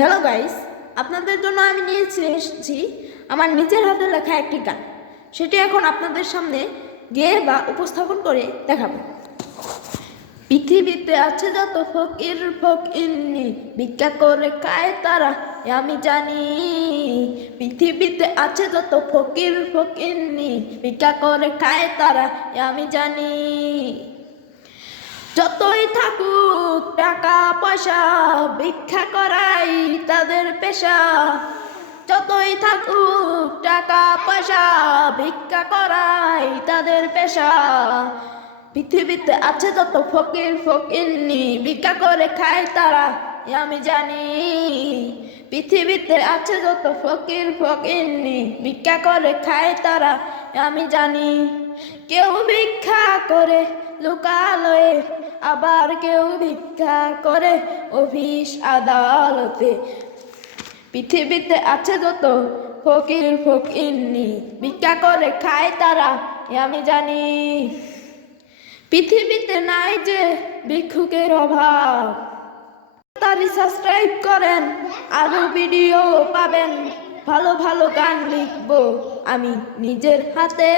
Hello guys, আপনাদের জন্য আমি নিয়ে এসেছি আমার নিজের হাতে লেখা একটি গান। সেটি এখন আপনাদের সামনে গেয়ে বা উপস্থাপন করে দেখাবো। পৃথিবীতে আছে যত ফকির ফকিরনি, ভিক্ষা করে খায় তারা আমি জানি। পৃথিবীতে আছে যত ফকির ফকিরনি, ভিক্ষা করে খায় তারা আমি জানি। যতই থাকুক টাকা পয়সা, ভিক্ষা করাই তাদের পেশা। যতই থাকুক টাকা পয়সা, ভিক্ষা করাই তাদের পেশা। পৃথিবীতে আছে যত ফকির ফকিরনি, ভিক্ষা করে খায় তারা আমি জানি। পৃথিবীতে আছে যত ফকির ফকিরনি, ভিক্ষা করে খায় তারা আমি জানি। কেউ ভিক্ষা করে লোকালয়ে, আবার কেউ ভিক্ষা করে অফিস আদালতে। পৃথিবীতে আছে যত ফকির ফকিরনি, ভিক্ষা করে খায় তারা আমি জানি। পৃথিবীতে নাই যে ভিক্ষুকের অভাব, তাড়াতাড়ি সাবস্ক্রাইব করেন, আরো ভিডিও পাবেন। ভালো ভালো গান লিখবো আমি নিজের হাতে।